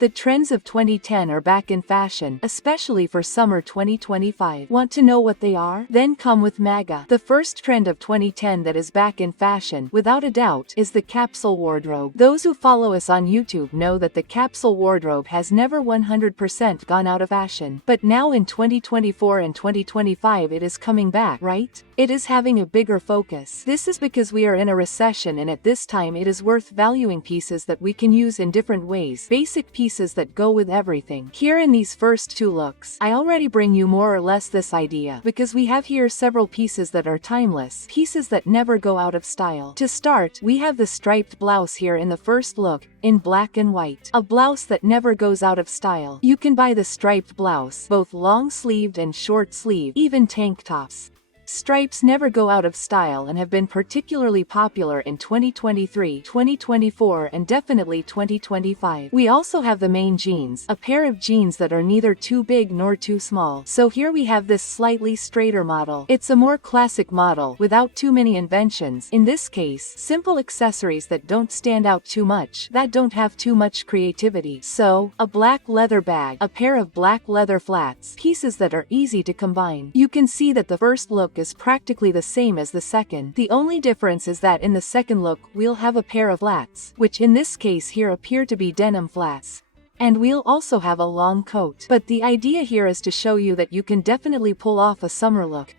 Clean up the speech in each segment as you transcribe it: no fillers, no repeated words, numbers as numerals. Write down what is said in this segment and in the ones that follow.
The trends of 2010 are back in fashion, especially for summer 2025. Want to know what they are? Then come with MAGA. The first trend of 2010 that is back in fashion, without a doubt, is the capsule wardrobe. Those who follow us on YouTube know that the capsule wardrobe has never 100% gone out of fashion. But now in 2024 and 2025 it is coming back, right? It is having a bigger focus. This is because we are in a recession, and at this time it is worth valuing pieces that we can use in different ways. Basic pieces that go with everything. Here in these first two looks, I already bring you more or less this idea, because we have here several pieces that are timeless, pieces that never go out of style. To start, we have the striped blouse here in the first look, in black and white. A blouse that never goes out of style. You can buy the striped blouse, both long-sleeved and short-sleeved, even tank tops. Stripes never go out of style and have been particularly popular in 2023, 2024, and definitely 2025. We also have the main jeans, a pair of jeans that are neither too big nor too small. So here we have this slightly straighter model. It's a more classic model, without too many inventions. In this case, simple accessories that don't stand out too much, that don't have too much creativity. So, a black leather bag, a pair of black leather flats, pieces that are easy to combine. You can see that the first look is practically the same as the second. The only difference is that in the second look we'll have a pair of flats, which in this case here appear to be denim flats. And we'll also have a long coat. But the idea here is to show you that you can definitely pull off a summer look.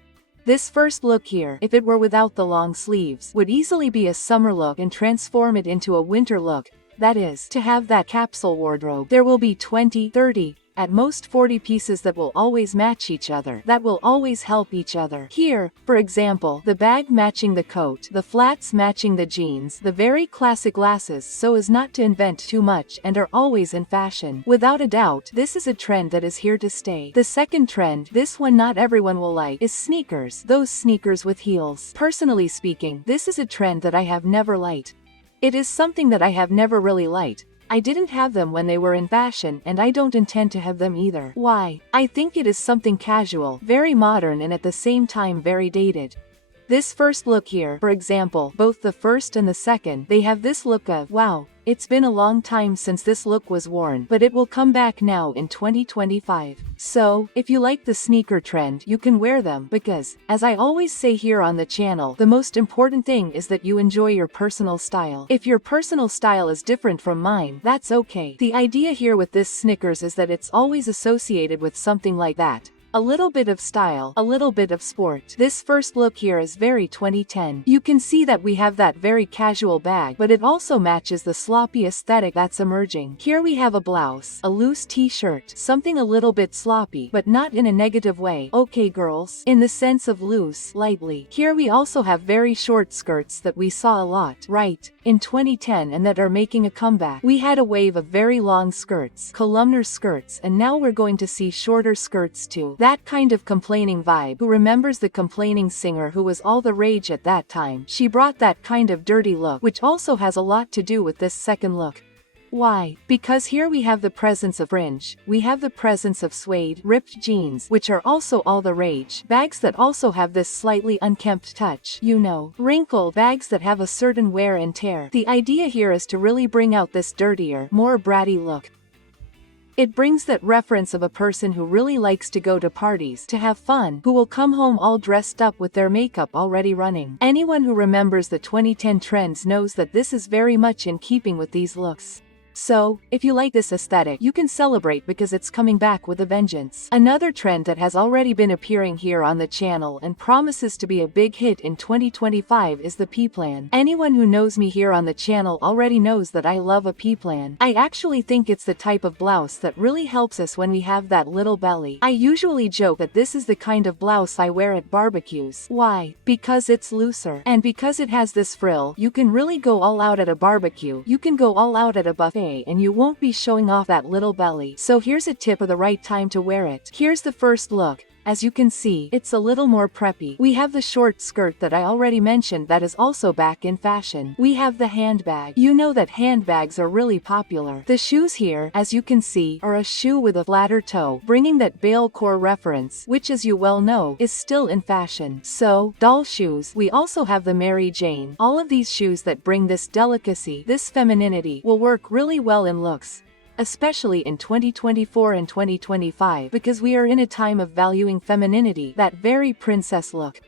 This first look here, if it were without the long sleeves, would easily be a summer look and transform it into a winter look. That is, to have that capsule wardrobe. There will be 20, 30, at most 40 pieces that will always match each other, that will always help each other. Here, for example, the bag matching the coat, the flats matching the jeans, the very classic glasses so as not to invent too much and are always in fashion. Without a doubt, this is a trend that is here to stay. The second trend, this one not everyone will like, is sneakers. Those sneakers with heels. Personally speaking, this is a trend that I have never liked. It is something that I have never really liked. I didn't have them when they were in fashion, and I don't intend to have them either. Why? I think it is something casual, very modern, and at the same time very dated. This first look here, for example, both the first and the second, they have this look of, wow, it's been a long time since this look was worn, but it will come back now in 2025. So, if you like the sneaker trend, you can wear them, because, as I always say here on the channel, the most important thing is that you enjoy your personal style. If your personal style is different from mine, that's okay. The idea here with this Snickers is that it's always associated with something like that. A little bit of style, a little bit of sport. This first look here is very 2010. You can see that we have that very casual bag, but it also matches the sloppy aesthetic that's emerging. Here we have a blouse, a loose t-shirt, something a little bit sloppy, but not in a negative way. Okay girls, in the sense of loose, lightly. Here we also have very short skirts that we saw a lot, right, in 2010 and that are making a comeback. We had a wave of very long skirts, columnar skirts, and now we're going to see shorter skirts too. That kind of complaining vibe. Who remembers the complaining singer who was all the rage at that time? She brought that kind of dirty look, which also has a lot to do with this second look. Why? Because here we have the presence of fringe, we have the presence of suede, ripped jeans, which are also all the rage, bags that also have this slightly unkempt touch, you know, wrinkled bags that have a certain wear and tear. The idea here is to really bring out this dirtier, more bratty look. It brings that reference of a person who really likes to go to parties, to have fun, who will come home all dressed up with their makeup already running. Anyone who remembers the 2010 trends knows that this is very much in keeping with these looks. So, if you like this aesthetic, you can celebrate because it's coming back with a vengeance. Another trend that has already been appearing here on the channel and promises to be a big hit in 2025 is the Peplum. Anyone who knows me here on the channel already knows that I love a Peplum. I actually think it's the type of blouse that really helps us when we have that little belly. I usually joke that this is the kind of blouse I wear at barbecues. Why? Because it's looser. And because it has this frill, you can really go all out at a barbecue. You can go all out at a buffet. And you won't be showing off that little belly. So here's a tip of the right time to wear it. Here's the first look. As you can see, it's a little more preppy. We have the short skirt that I already mentioned that is also back in fashion. We have the handbag. You know that handbags are really popular. The shoes here, as you can see, are a shoe with a flatter toe, bringing that bale core reference, which as you well know, is still in fashion. So, doll shoes. We also have the Mary Jane. All of these shoes that bring this delicacy, this femininity, will work really well in looks. especially in 2024 and 2025, because we are in a time of valuing femininity, that very princess look.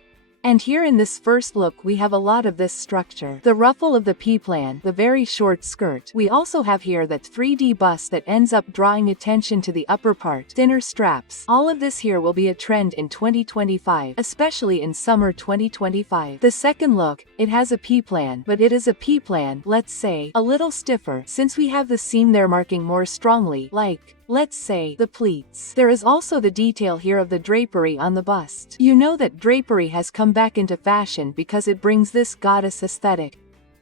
And here in this first look we have a lot of this structure. The ruffle of the Peplum, the very short skirt. We also have here that 3D bust that ends up drawing attention to the upper part, thinner straps. All of this here will be a trend in 2025, especially in summer 2025. The second look, it has a Peplum, but it is a Peplum, let's say, a little stiffer, since we have the seam there marking more strongly, like, let's say, the pleats. There is also the detail here of the drapery on the bust. You know that drapery has come back into fashion because it brings this goddess aesthetic.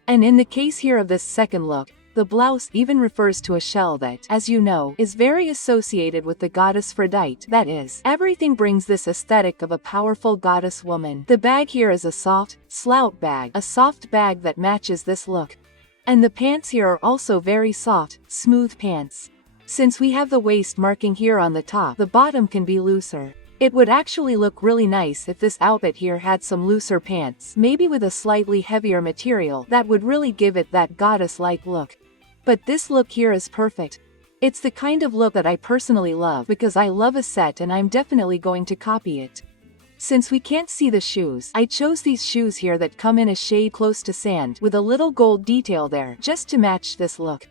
And in the case here of this second look, the blouse even refers to a shell that, as you know, is very associated with the goddess Aphrodite. That is, everything brings this aesthetic of a powerful goddess woman. The bag here is a soft, slout bag, a soft bag that matches this look. And the pants here are also very soft, smooth pants. Since we have the waist marking here on the top, the bottom can be looser. It would actually look really nice if this outfit here had some looser pants, maybe with a slightly heavier material, that would really give it that goddess-like look. But this look here is perfect. It's the kind of look that I personally love because I love a set and I'm definitely going to copy it. Since we can't see the shoes, I chose these shoes here that come in a shade close to sand, with a little gold detail there, just to match this look.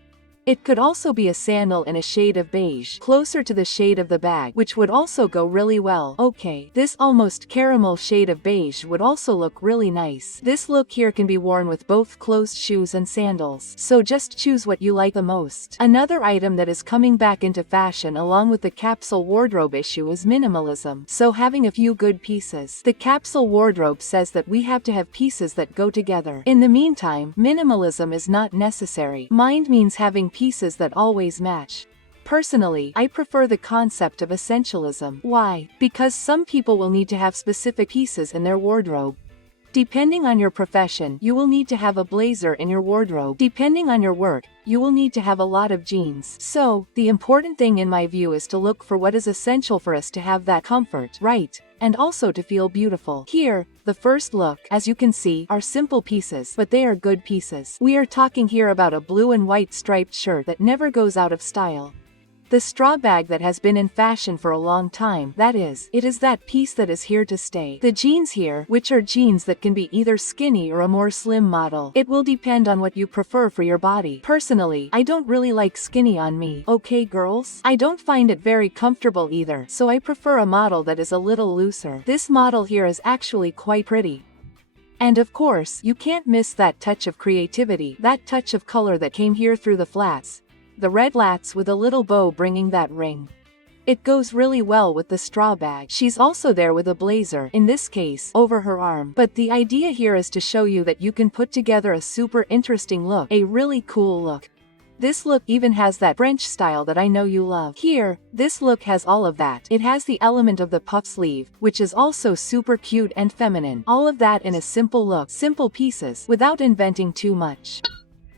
It could also be a sandal in a shade of beige, closer to the shade of the bag, which would also go really well. Okay, this almost caramel shade of beige would also look really nice. This look here can be worn with both closed shoes and sandals, so just choose what you like the most. Another item that is coming back into fashion along with the capsule wardrobe issue is minimalism, so having a few good pieces. The capsule wardrobe says that we have to have pieces that go together. In the meantime, minimalism is not necessary. Mind means having pieces that always match. Personally, I prefer the concept of essentialism. Why? Because some people will need to have specific pieces in their wardrobe. Depending on your profession, you will need to have a blazer in your wardrobe. Depending on your work, you will need to have a lot of jeans. So, the important thing in my view is to look for what is essential for us to have that comfort, right? And also to feel beautiful. Here, the first look, as you can see, are simple pieces, but they are good pieces. We are talking here about a blue and white striped shirt that never goes out of style. The straw bag that has been in fashion for a long time, that is, it is that piece that is here to stay. The jeans here, which are jeans that can be either skinny or a more slim model. It will depend on what you prefer for your body. Personally, I don't really like skinny on me. Okay girls? I don't find it very comfortable either, so I prefer a model that is a little looser. This model here is actually quite pretty. And of course, you can't miss that touch of creativity, that touch of color that came here through the flats. The red lats with a little bow bringing that ring. It goes really well with the straw bag. She's also there with a blazer, in this case, over her arm. But the idea here is to show you that you can put together a super interesting look, a really cool look. This look even has that French style that I know you love. Here, this look has all of that. It has the element of the puff sleeve, which is also super cute and feminine. All of that in a simple look, simple pieces, without inventing too much.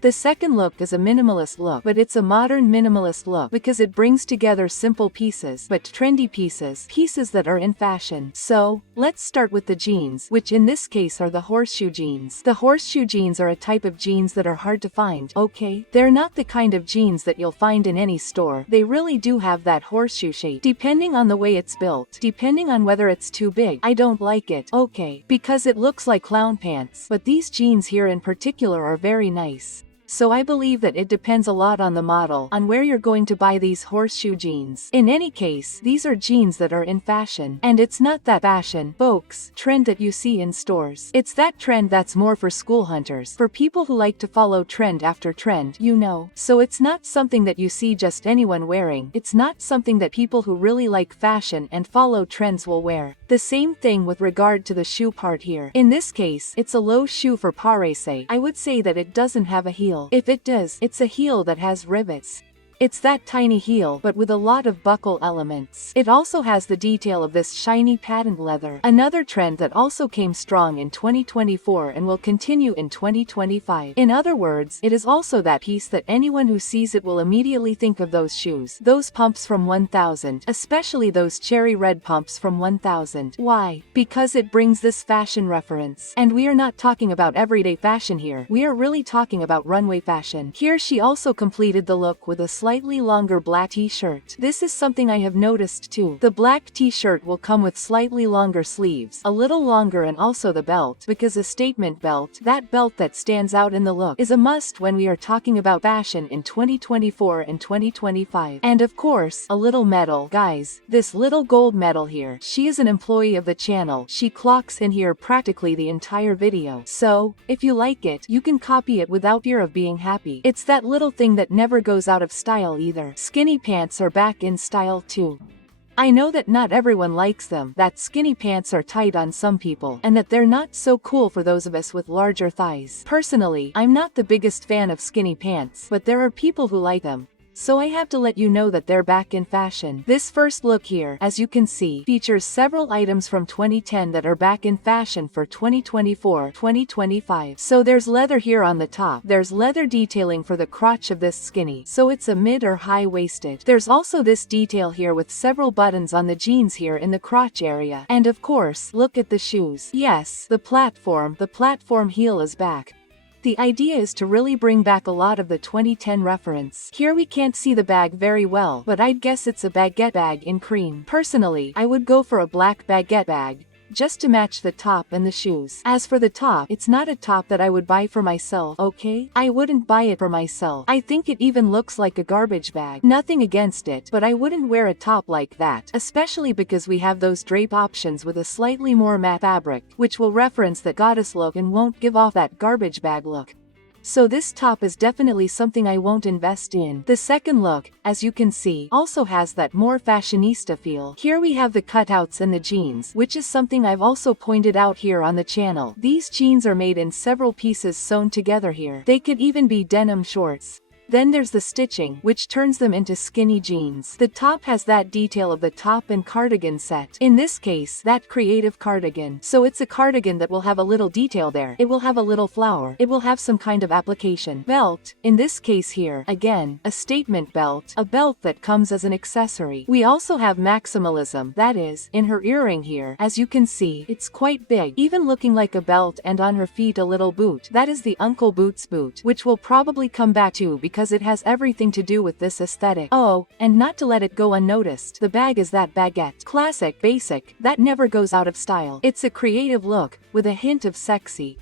The second look is a minimalist look, but it's a modern minimalist look because it brings together simple pieces, but trendy pieces, pieces that are in fashion. So, let's start with the jeans, which in this case are the horseshoe jeans. The horseshoe jeans are a type of jeans that are hard to find, okay? They're not the kind of jeans that you'll find in any store. They really do have that horseshoe shape. Depending on the way it's built, depending on whether it's too big, I don't like it, okay? Because it looks like clown pants. But these jeans here in particular are very nice. So I believe that it depends a lot on the model, on where you're going to buy these horseshoe jeans. In any case, these are jeans that are in fashion. And it's not that fashion, folks, trend that you see in stores. It's that trend that's more for school hunters, for people who like to follow trend after trend, you know. So it's not something that you see just anyone wearing. It's not something that people who really like fashion and follow trends will wear. The same thing with regard to the shoe part here. In this case, it's a low shoe for paresse. I would say that it doesn't have a heel. If it does, it's a heel that has rivets. It's that tiny heel, but with a lot of buckle elements. It also has the detail of this shiny patent leather. Another trend that also came strong in 2024 and will continue in 2025. In other words, it is also that piece that anyone who sees it will immediately think of those shoes. Those pumps from 1000, especially those cherry red pumps from 1000. Why? Because it brings this fashion reference. And we are not talking about everyday fashion here. We are really talking about runway fashion. Here she also completed the look with a slight slightly longer black t-shirt. This is something I have noticed too. The black t-shirt will come with slightly longer sleeves, a little longer, and also the belt, because a statement belt, that belt that stands out in the look, is a must when we are talking about fashion in 2024 and 2025. And of course, a little medal. Guys, this little gold medal here, she is an employee of the channel. She clocks in here practically the entire video. So, if you like it, you can copy it without fear of being happy. It's that little thing that never goes out of style either. Skinny pants are back in style too. I know that not everyone likes them, that skinny pants are tight on some people, and that they're not so cool for those of us with larger thighs. Personally, I'm not the biggest fan of skinny pants, but there are people who like them. So I have to let you know that they're back in fashion. This first look here, as you can see, features several items from 2010 that are back in fashion for 2024-2025. So there's leather here on the top. There's leather detailing for the crotch of this skinny, so it's a mid or high-waisted. There's also this detail here with several buttons on the jeans here in the crotch area. And of course, look at the shoes. Yes, the platform heel is back. The idea is to really bring back a lot of the 2010 reference. Here we can't see the bag very well, but I'd guess it's a baguette bag in cream. Personally, I would go for a black baguette bag, just to match the top and the shoes. As for the top, it's not a top that I would buy for myself, okay? I wouldn't buy it for myself. I think it even looks like a garbage bag. Nothing against it, but I wouldn't wear a top like that, especially because we have those drape options with a slightly more matte fabric, which will reference that goddess look and won't give off that garbage bag look. So this top is definitely something I won't invest in. The second look, as you can see, also has that more fashionista feel. Here we have the cutouts and the jeans, which is something I've also pointed out here on the channel. These jeans are made in several pieces sewn together here. They could even be denim shorts. Then there's the stitching, which turns them into skinny jeans. The top has that detail of the top and cardigan set. In this case, that creative cardigan. So it's a cardigan that will have a little detail there. It will have a little flower. It will have some kind of application. Belt. In this case here, again, a statement belt. A belt that comes as an accessory. We also have maximalism. That is, in her earring here, as you can see, it's quite big. Even looking like a belt, and on her feet a little boot. That is the Uncle Boots boot, which will probably come back too because it has everything to do with this aesthetic. Oh, and not to let it go unnoticed, the bag is that baguette. Classic, basic, that never goes out of style. It's a creative look, with a hint of sexy.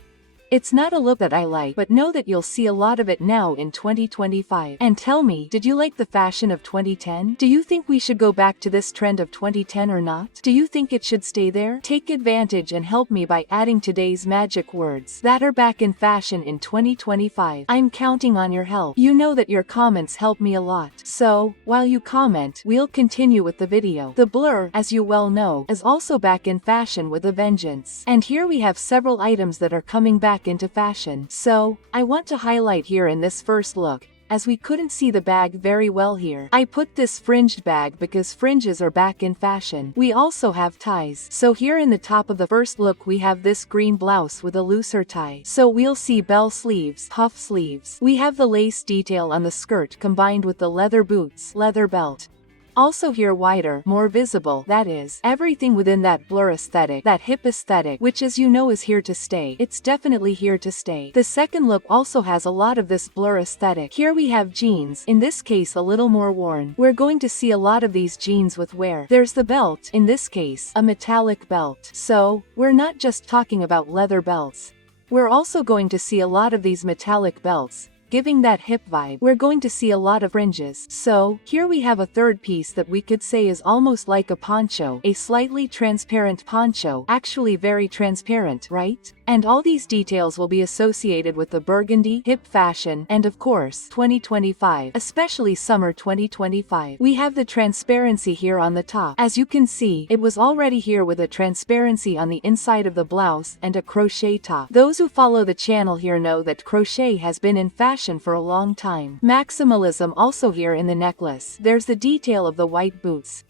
It's not a look that I like, but know that you'll see a lot of it now in 2025. And tell me, did you like the fashion of 2010? Do you think we should go back to this trend of 2010 or not? Do you think it should stay there? Take advantage and help me by adding today's magic words that are back in fashion in 2025. I'm counting on your help. You know that your comments help me a lot. So, while you comment, we'll continue with the video. The blur, as you well know, is also back in fashion with a vengeance. And here we have several items that are coming back into fashion. So, I want to highlight here in this first look, as we couldn't see the bag very well here. I put this fringed bag because fringes are back in fashion. We also have ties. So here in the top of the first look we have this green blouse with a looser tie. So we'll see bell sleeves, puff sleeves. We have the lace detail on the skirt combined with the leather boots, leather belt. Also here wider, more visible, that is, everything within that blur aesthetic, that hip aesthetic, which as you know is here to stay. It's definitely here to stay. The second look also has a lot of this blur aesthetic. Here we have jeans, in this case a little more worn. We're going to see a lot of these jeans with wear. There's the belt, in this case, a metallic belt. So, we're not just talking about leather belts. We're also going to see a lot of these metallic belts, giving that hip vibe. We're going to see a lot of fringes. So, here we have a third piece that we could say is almost like a poncho, a slightly transparent poncho, actually very transparent, right? And all these details will be associated with the burgundy, hip fashion, and of course, 2025, especially summer 2025. We have the transparency here on the top. As you can see, it was already here with a transparency on the inside of the blouse and a crochet top. Those who follow the channel here know that crochet has been in fashion for a long time. Maximalism also here in the necklace. There's the detail of the white boots.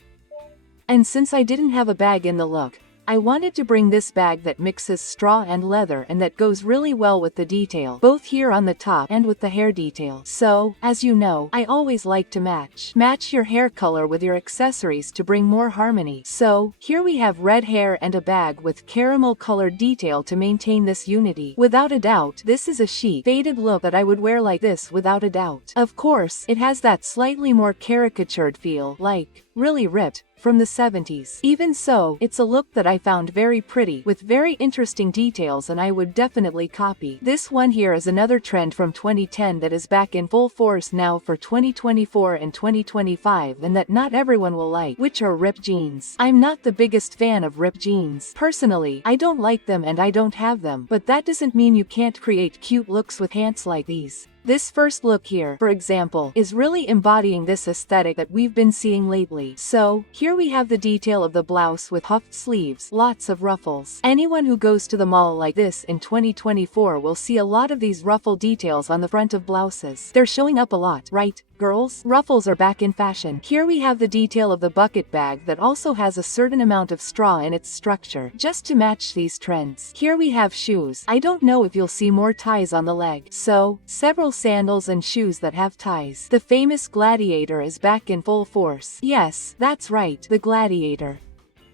And since I didn't have a bag in the look, I wanted to bring this bag that mixes straw and leather and that goes really well with the detail, both here on the top and with the hair detail. So, as you know, I always like to match your hair color with your accessories to bring more harmony. So, here we have red hair and a bag with caramel colored detail to maintain this unity. Without a doubt, this is a chic, faded look that I would wear like this without a doubt. Of course, it has that slightly more caricatured feel, like, really ripped, from the 70s. Even so, it's a look that I found very pretty, with very interesting details, and I would definitely copy. This one here is another trend from 2010 that is back in full force now for 2024 and 2025, and that not everyone will like, which are ripped jeans. I'm not the biggest fan of ripped jeans. Personally, I don't like them and I don't have them, but that doesn't mean you can't create cute looks with pants like these. This first look here, for example, is really embodying this aesthetic that we've been seeing lately. So, here we have the detail of the blouse with puffed sleeves, lots of ruffles. Anyone who goes to the mall like this in 2024 will see a lot of these ruffle details on the front of blouses. They're showing up a lot, right, girls? Ruffles are back in fashion. Here we have the detail of the bucket bag that also has a certain amount of straw in its structure, just to match these trends. Here we have shoes. I don't know if you'll see more ties on the leg. So, several sandals and shoes that have ties. The famous gladiator is back in full force. Yes, that's right, the gladiator.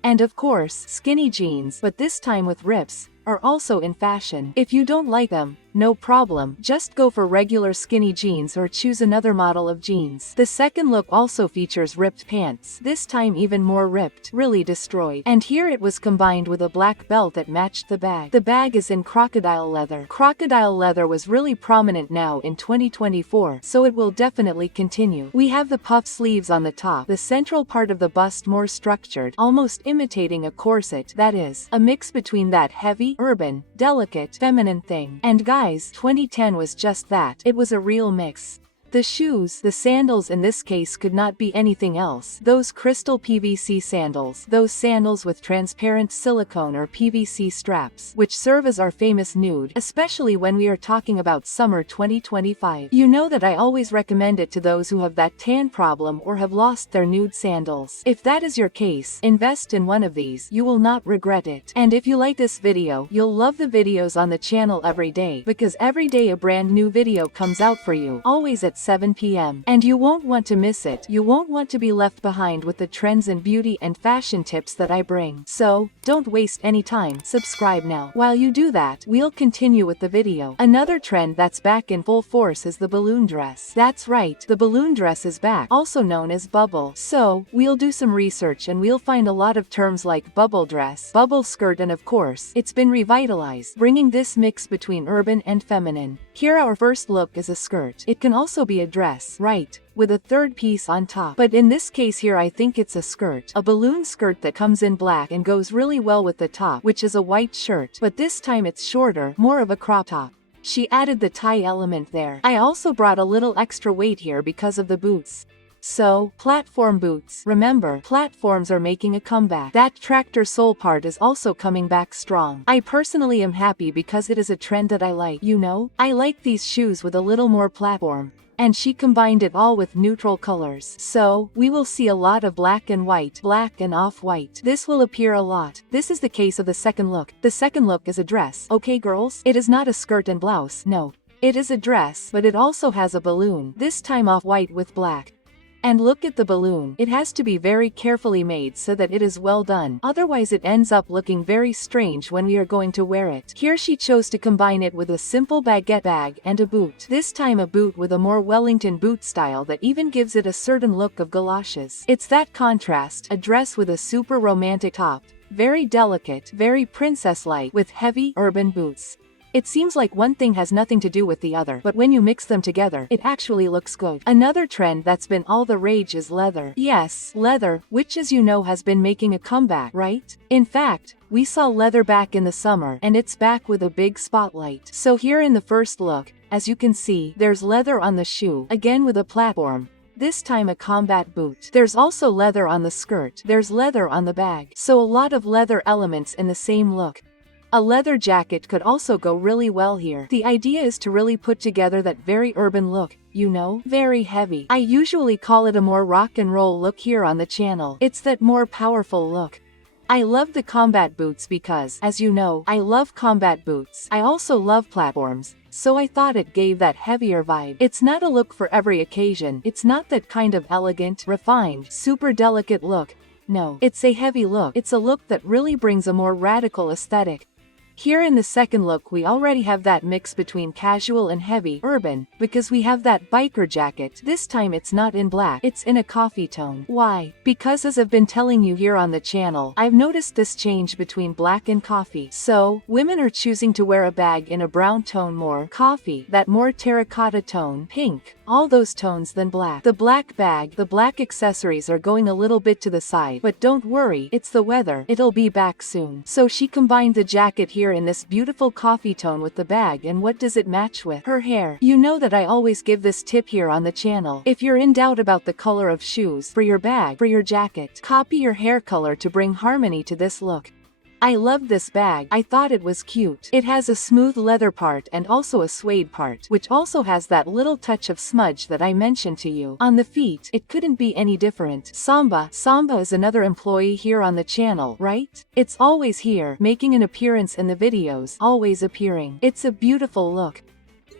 And of course, skinny jeans, but this time with rips, are also in fashion. If you don't like them, no problem, just go for regular skinny jeans or choose another model of jeans. The second look also features ripped pants, this time even more ripped, really destroyed. And here it was combined with a black belt that matched the bag. The bag is in crocodile leather. Crocodile leather was really prominent now in 2024, so it will definitely continue. We have the puff sleeves on the top, the central part of the bust more structured, almost imitating a corset, that is, a mix between that heavy, urban, delicate, feminine thing. And guys, 2010 was just that. It was a real mix. The shoes, the sandals in this case could not be anything else. Those crystal PVC sandals, those sandals with transparent silicone or PVC straps, which serve as our famous nude, especially when we are talking about summer 2025. You know that I always recommend it to those who have that tan problem or have lost their nude sandals. If that is your case, invest in one of these. You will not regret it. And if you like this video, you'll love the videos on the channel every day, because every day a brand new video comes out for you, always at 7 p.m. And you won't want to miss it. You won't want to be left behind with the trends in beauty and fashion tips that I bring. So, don't waste any time, subscribe now. While you do that, we'll continue with the video. Another trend that's back in full force is the balloon dress. That's right, the balloon dress is back, also known as bubble. So, we'll do some research and we'll find a lot of terms like bubble dress, bubble skirt, and of course, it's been revitalized, bringing this mix between urban and feminine. Here our first look is a skirt. It can also be a dress, right, with a third piece on top. But in this case here I think it's a skirt. A balloon skirt that comes in black and goes really well with the top, which is a white shirt. But this time it's shorter, more of a crop top. She added the tie element there. I also brought a little extra weight here because of the boots. So, platform boots. Remember, platforms are making a comeback. That tractor sole part is also coming back strong. I personally am happy because it is a trend that I like. You know, I like these shoes with a little more platform. And she combined it all with neutral colors. So, we will see a lot of black and white, black and off-white. This will appear a lot. This is the case of the second look. The second look is a dress. Okay girls? It is not a skirt and blouse, no. It is a dress, but it also has a balloon, this time off-white with black. And look at the balloon. It has to be very carefully made so that it is well done. Otherwise it ends up looking very strange when we are going to wear it. Here she chose to combine it with a simple baguette bag and a boot. This time a boot with a more Wellington boot style that even gives it a certain look of galoshes. It's that contrast, a dress with a super romantic top. Very delicate, very princess-like, with heavy, urban boots. It seems like one thing has nothing to do with the other, but when you mix them together, it actually looks good. Another trend that's been all the rage is leather. Yes, leather, which as you know has been making a comeback, right? In fact, we saw leather back in the summer, and it's back with a big spotlight. So here in the first look, as you can see, there's leather on the shoe, again with a platform. This time a combat boot. There's also leather on the skirt. There's leather on the bag. So a lot of leather elements in the same look. A leather jacket could also go really well here. The idea is to really put together that very urban look, you know, very heavy. I usually call it a more rock and roll look here on the channel. It's that more powerful look. I love the combat boots because, as you know, I love combat boots. I also love platforms, so I thought it gave that heavier vibe. It's not a look for every occasion. It's not that kind of elegant, refined, super delicate look. No, it's a heavy look. It's a look that really brings a more radical aesthetic. Here in the second look we already have that mix between casual and heavy, urban, because we have that biker jacket. This time it's not in black, it's in a coffee tone. Why? Because as I've been telling you here on the channel, I've noticed this change between black and coffee. So, women are choosing to wear a bag in a brown tone, more coffee, that more terracotta tone, pink, all those tones than black. The black bag, the black accessories are going a little bit to the side, but don't worry, it's the weather, it'll be back soon. So she combined the jacket here in this beautiful coffee tone with the bag, and what does it match with? Her hair. You know that I always give this tip here on the channel. If you're in doubt about the color of shoes, for your bag, for your jacket, copy your hair color to bring harmony to this look. I loved this bag. I thought it was cute. It has a smooth leather part and also a suede part, which also has that little touch of smudge that I mentioned to you. On the feet, it couldn't be any different. Samba is another employee here on the channel, right? It's always here, making an appearance in the videos, always appearing. It's a beautiful look.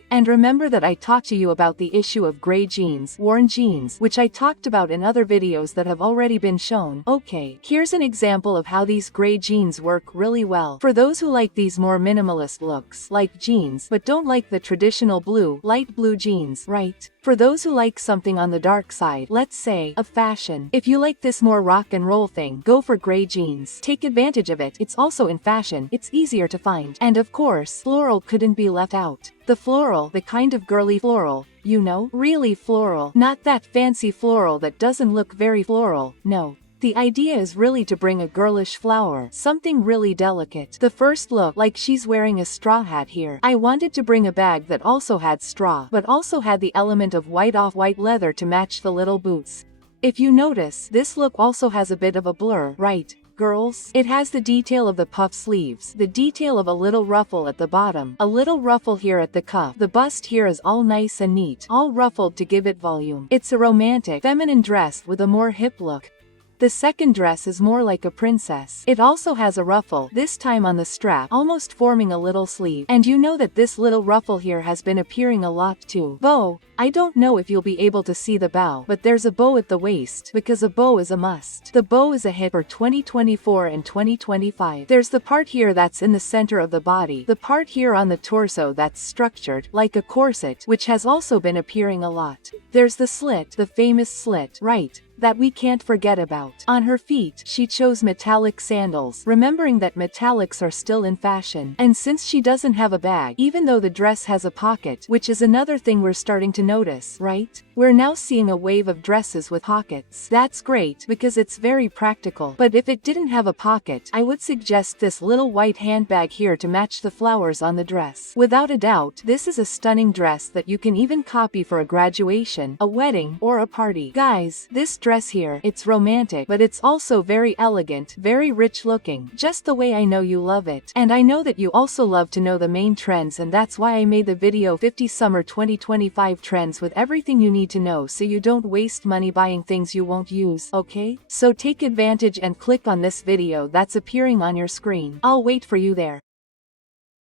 And remember that I talked to you about the issue of gray jeans, worn jeans, which I talked about in other videos that have already been shown. Okay, here's an example of how these gray jeans work really well. For those who like these more minimalist looks, like jeans, but don't like the traditional blue, light blue jeans, right? For those who like something on the dark side, let's say, of fashion. If you like this more rock and roll thing, go for gray jeans. Take advantage of it. It's also in fashion. It's easier to find. And of course, floral couldn't be left out. The floral, the kind of girly floral, you know, really floral. Not that fancy floral that doesn't look very floral, no. The idea is really to bring a girlish flower, something really delicate. The first look, like she's wearing a straw hat here. I wanted to bring a bag that also had straw, but also had the element of white off-white leather to match the little boots. If you notice, this look also has a bit of a blur, right? Girls, it has the detail of the puff sleeves, the detail of a little ruffle at the bottom, a little ruffle here at the cuff. The bust here is all nice and neat, all ruffled to give it volume. It's a romantic, feminine dress with a more hip look. The second dress is more like a princess. It also has a ruffle, this time on the strap, almost forming a little sleeve. And you know that this little ruffle here has been appearing a lot too. Bow. I don't know if you'll be able to see the bow, but there's a bow at the waist, because a bow is a must. The bow is a hit for 2024 and 2025. There's the part here that's in the center of the body, the part here on the torso that's structured, like a corset, which has also been appearing a lot. There's the slit, the famous slit, right? That we can't forget about. On her feet, she chose metallic sandals, remembering that metallics are still in fashion. And since she doesn't have a bag, even though the dress has a pocket, which is another thing we're starting to notice, right? We're now seeing a wave of dresses with pockets. That's great, because it's very practical. But if it didn't have a pocket, I would suggest this little white handbag here to match the flowers on the dress. Without a doubt, this is a stunning dress that you can even copy for a graduation, a wedding, or a party. Guys, this dress here, it's romantic, but it's also very elegant, very rich looking, just the way I know you love it. And I know that you also love to know the main trends, and that's why I made the video 50 Summer 2025 Trends with everything you need to know so you don't waste money buying things you won't use, okay? So take advantage and click on this video that's appearing on your screen. I'll wait for you there.